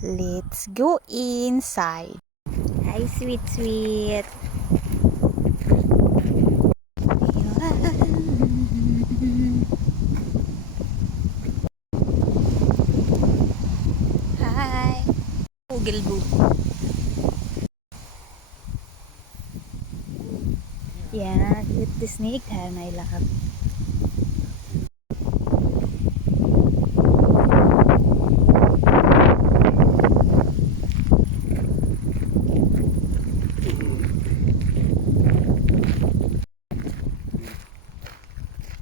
Let's go inside. Hi, sweet, sweet. Hi. Google book. Yeah, with the snake hair na ilakap.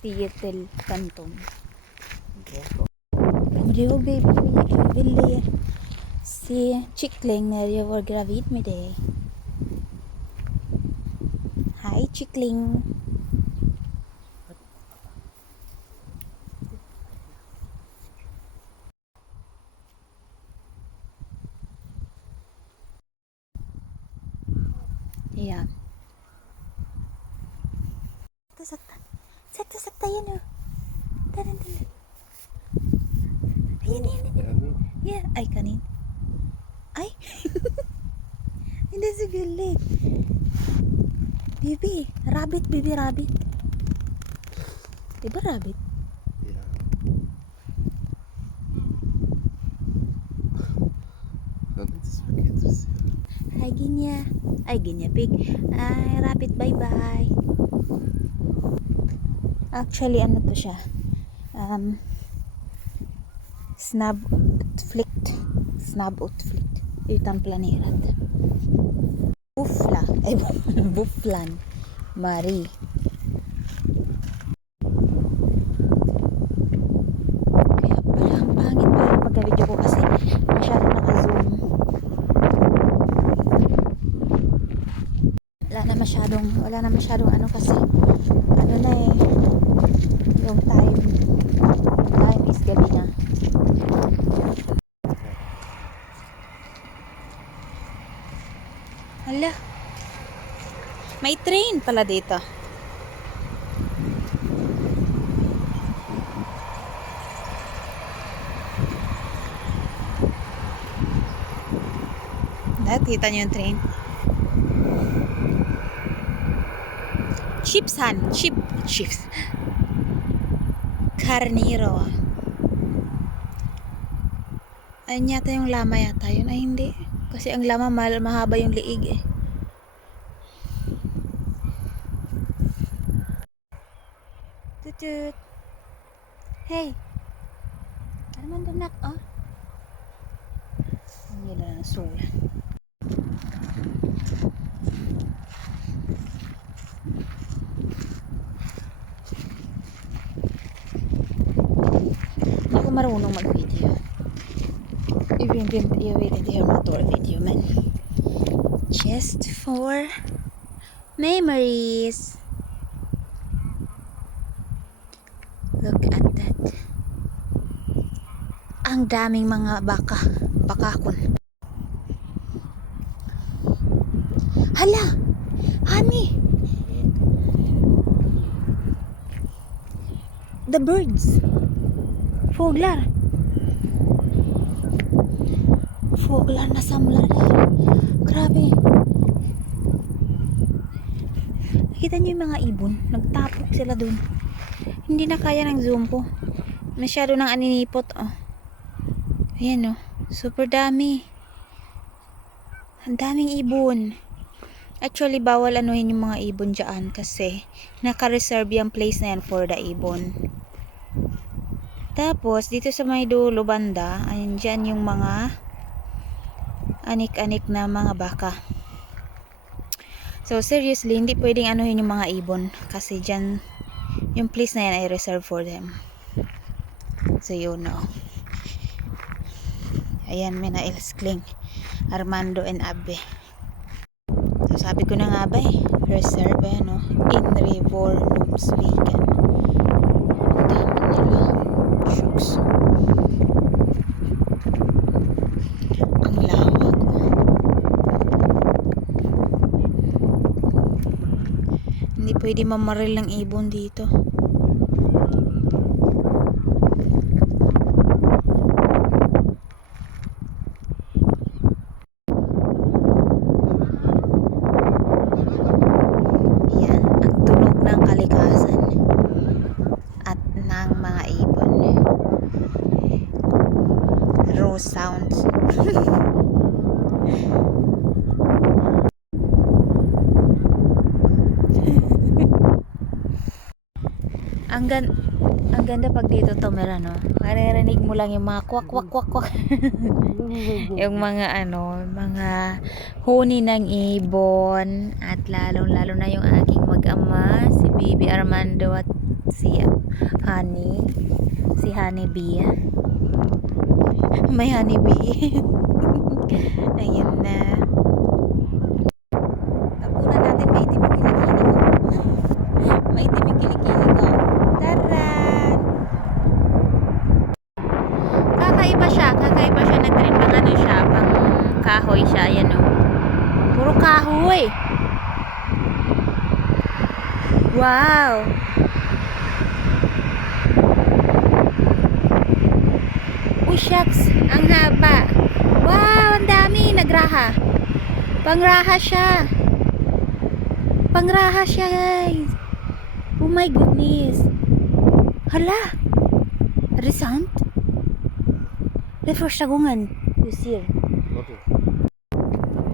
Tietel Kanton. Jo baby, jag ville se kyckling när jag var gravid med dig. Hej kyckling. Ja. Sakta. Sakta yan o. Taran. Ayan. Yeah. Ay, kanin. Ay. Hindi si Billy. Baby rabbit. Diba rabbit? Ja. Dat is me geïnteresseerd. Hi, Ginya. Ay, Ginya pig. Ay, rabbit, bye-bye. Actually, ano to siya? Snabbutflykt. Utan planerat. Bufflan. Marie. Kaya pala, ang pangit pala yung pagka-video ko kasi masyado naka-zoom. Wala na masyadong ano kasi ano na eh, yung time is gabi na. Hala, may train pala dito. Kita nyo yung train? Chips. Carnero. Ayun yata yung lama yata yun. Ay hindi. Kasi ang lama mahaba yung liig eh. Tutut. Hey. Ano man danak oh? Ang yun na sulan. Hindi ako marunong mag-video. Jag vet inte hur man tar video men just for memories. Look at that. Ang daming mga bakakon. Hala! Honey! The birds. Fåglar na samlar där. Grabe. Nakita niyo yung mga ibon? Nagtapok sila dun. Hindi na kaya ng zoom ko. Masyado nang aninipot. Oh. Ayan oh. Super dami. Ang daming ibon. Actually, bawal anuhin yung mga ibon dyan kasi naka-reserve yung place na yan for the ibon. Tapos, dito sa may dulo banda, ayan dyan yung mga anik-anik na mga baka. So, seriously, hindi pwedeng anuhin yung mga ibon kasi dyan, yung place na yan ay reserved for them. So, you know. Ayan, Mina Elskling, Armando and Abe. So, sabi ko na nga ba eh, reserve no? In Rivornums Weekend. Ang dami nila. Shucks. Ang lawak. Hindi pwede mamaril ng ibon dito. mga ibon. Rose sounds. ang gan ang ganda pag dito tumira, no? Maririnig mo lang yung mga kwak kwak kwak kwak. Yung mga mga huni ng ibon, at lalo na yung aking mag-ama, si Baby Armando at si Honey, si Honey Bee. May Honey Bee. Ayun na. Tapunan natin maitim yung kilikili ko. Maitim yung kilikili ko. Taran! Kakaiba siya na trend. Pang ano siya, pang kahoy siya. Ayan, o. Puro kahoy. Wow! Uy, shucks! Ang haba! Wow! Ang dami! Nagraha! Pangraha siya! Pangraha siya, guys! Oh my goodness! Hala! Resant? Refresh tagungan. You see?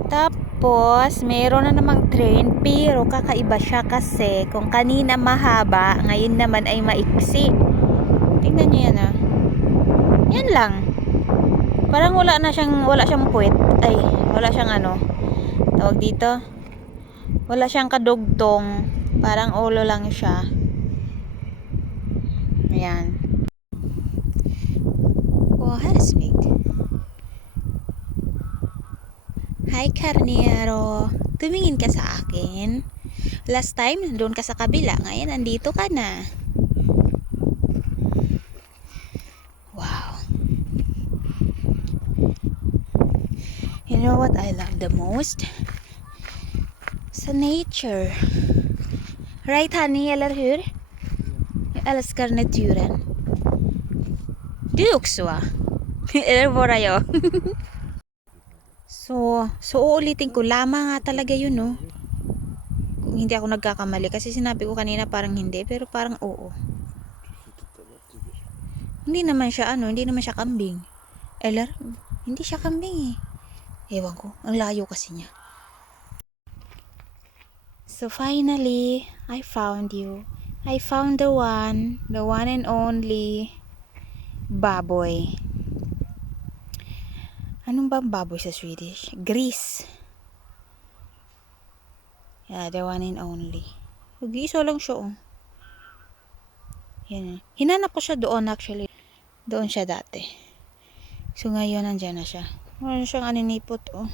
Tapos, meron na namang train, pero kakaiba siya kasi kung kanina mahaba, ngayon naman ay maiksi. Tingnan nyo yan, ah. Yan lang. Parang wala siyang puwet. Ay, wala siyang tawag dito. Wala siyang kadugtong. Parang ulo lang siya. Ayan. Oh, harasmig. Hi, Carnero. Tumingin ka sa akin. Last time, nandun ka sa kabila. Ngayon, nandito ka na. Wow. You know what I love the most? Sa nature. Right, honey? Eller hur? Jag älskar naturen. Du också, va? Eller bara jag? So uulitin ko, lama nga talaga yun, no? Kung hindi ako nagkakamali. Kasi sinabi ko kanina parang hindi, pero parang oo. Hindi naman siya kambing. Eller, hindi siya kambing, eh. Ewan ko, ang layo kasi niya. So finally, I found you. I found the one and only baboy. Anong bang baboy sa Swedish? Gris. Yeah, the one and only. Mag-iisa lang siya, oh. Yan. Hinanap ko siya doon, actually. Doon siya dati. So ngayon, nandyan na siya. Wala siyang aninipot, oh.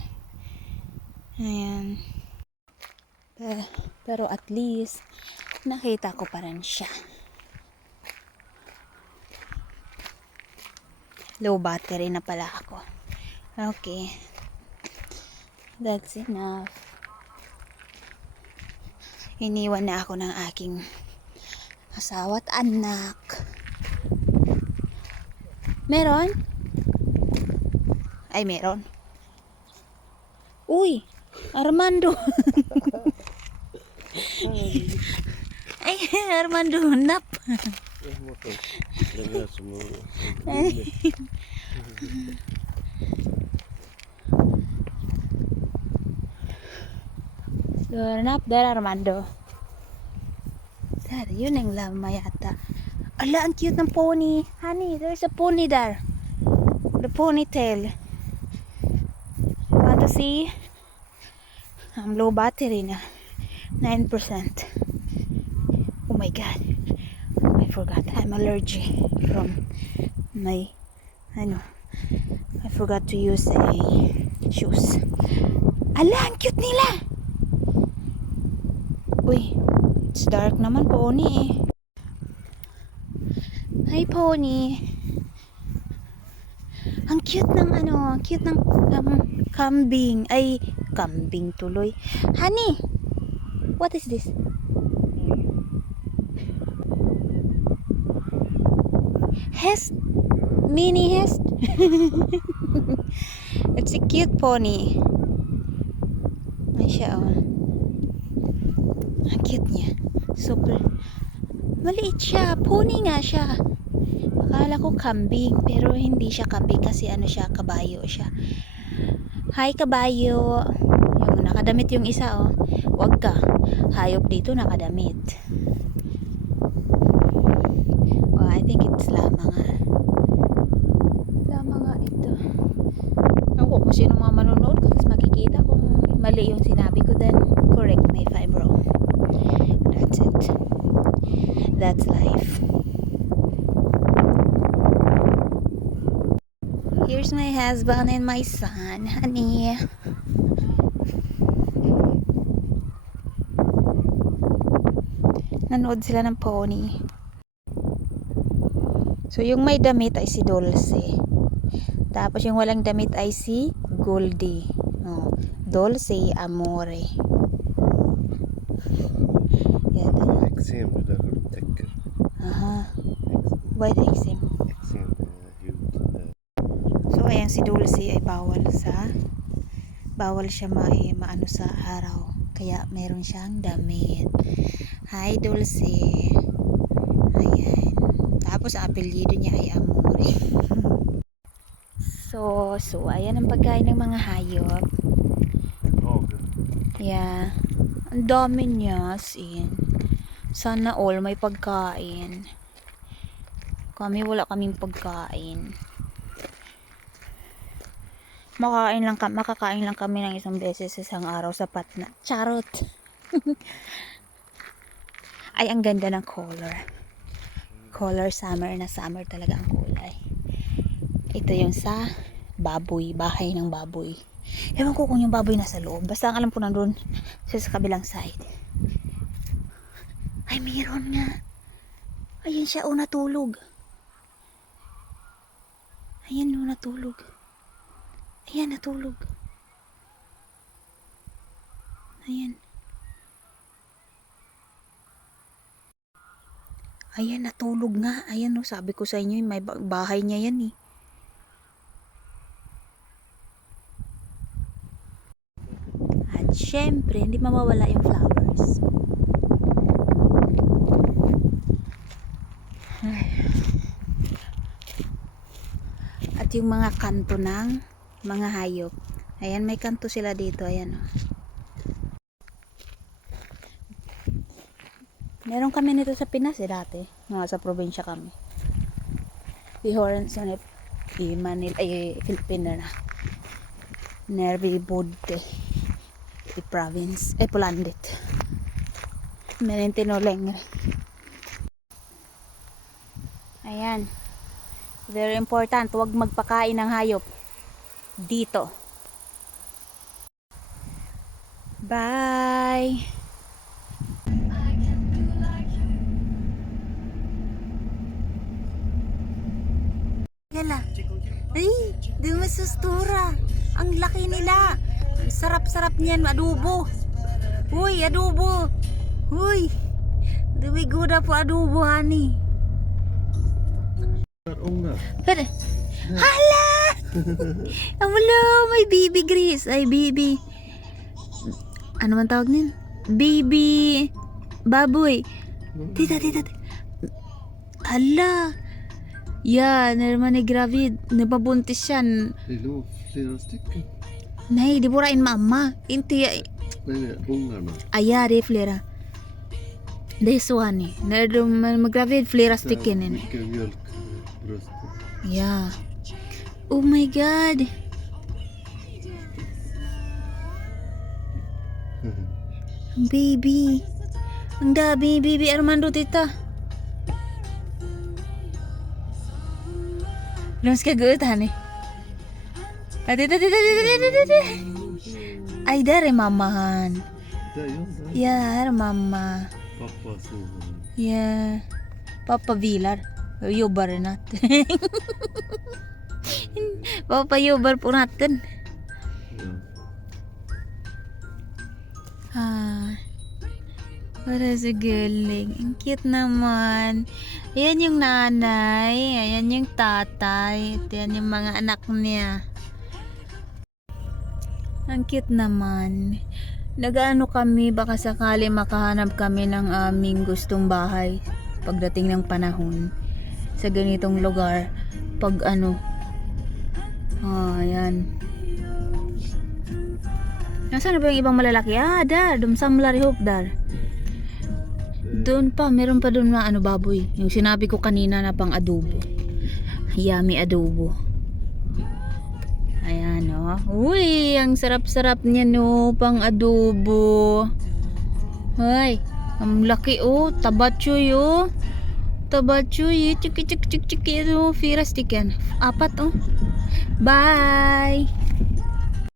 Ayan. Pero at least, nakita ko pa rin siya. Low battery na pala ako. Okay. That's enough. Iniwan na ako ng aking asawa at anak. Meron? Ay, meron. Uy! Armando! Ay, Armando, nap! Nap there, Armando. Sir, yun ang lama yata. Ala, ang cute ng pony. Honey, there's a pony there. The ponytail. Want to see? I'm low battery na. 9%. Oh my god. I forgot. I'm allergic from my I forgot to use a shoes. Ala, ang cute nila. Uy, it's dark naman, pony, eh. Hi, pony. Ang cute ng kambing. Ay, kambing tuloy. Honey, what is this? Hest? Mini hest? It's a cute pony. Ay siya, oh. Ang cute niya. Super. Maliit siya. Pony nga siya. akala ko kambing, pero hindi siya kambing kasi ano siya, kabayo siya. Hi kabayo. Yung nakadamit yung isa oh. Wag ka. Hayop dito nakadamit. Oh, I think it's lama nga. Lama nga ito. Ako kung sino mga manonood kasi makikita kung mali yung sinabi ko, then correct me if I'm wrong. That's it. That's life. Here's my husband and my son, honey. Nanood sila ng pony. So yung may damit ay si Dulce. Tapos yung walang damit ay si Goldie. Oh, Dulce Amore. Yan. Eksem, det där har du täcker. Aha. White eczema. Eksem, hud. So ayan, si Dulce ay bawal siya maano sa araw. Kaya meron siyang damit. Hi Dulce. Ayan. Tapos ang apelyido niya ay Amore. So ayan ang pagkain ng mga hayop. Lager. Yeah. Ang dami niya, as in. Sana all may pagkain. Kami wala kaming pagkain. Makakain lang kami ng isang beses sa isang araw, sapat na. Charot. Ay, ang ganda ng color. Color summer na summer talaga ang kulay. Ito yung sa baboy, bahay ng baboy. Ewan ko kung yung baboy nasa loob. Basta ang alam ko nandun sa kabilang side. Ay, mayroon nga. Ayun siya, oh, natulog. Ayan, oh, natulog. Ayan, natulog. Ayan. Ayan, natulog nga. Ayan, oh, sabi ko sa inyo, may bahay niya yan, eh. At syempre, hindi mawawala yung flowers. Ay. At yung mga kanto ng mga hayop. Ayan, may kanto sila dito. Ayan, oh. Meron kami nito sa Pinas dati. Mga sa probinsya kami. Ihoran sa Manila, Filipino na. Nervi Budde. Di province. Polandit. Menentinoleng. Ayan. Very important. Huwag magpakain ng hayop. Dito. Bye! Yala. Ay, dumasustura. Ang laki nila. Ang sarap-sarap niyan, adobo. Uy, adobo. Uy. Dumiguda po adobo, honey. Ungar. Pero, hala! Amalo, may baby Grace. Ay, baby. Ano man tawag nin? Baby baboy. Tita. Hala. Yan, naman ni gravid. Nababuntis yan. Det låg flera stycken. Nej, det är bara en mamma. Inte... Nej, ungarna. Aya, det är flera. Det är så, honey. När de är gravid, flera stycken. Mycket mjölk i bröstet. Ja. Oh my god. Baby. Ang dami, baby Armando, tita. Lums ka good, honey. Tita. Ay, där är mamman. Där jag där. Ja, här är mamma. Pappa sover. Ja. Pappa vilar. Jobbar i natt. Pappa jobbar på natten. Ja. Ah. Para sa galing. Ang cute naman. Ayan yung nanay. Ayan yung tatay. At yan yung mga anak niya. Ang cute naman. Nag-ano kami, baka sakali makahanap kami ng aming gustong bahay pagdating ng panahon. sa ganitong lugar pag ano. Ayan. Nasaan na ba yung ibang malalaki? Dar, dumsamlar hope dar. Doon pa, meron pa doon na ano baboy. Yung sinabi ko kanina na pang adobo. Yummy adobo. Ayan o. Uy, ang sarap-sarap niya no, pang adobo. Ay, ang laki oh, tabachoy oh. Tabachoy, chiki chiki chiki chiki, firas tikan. 4 oh. Bye.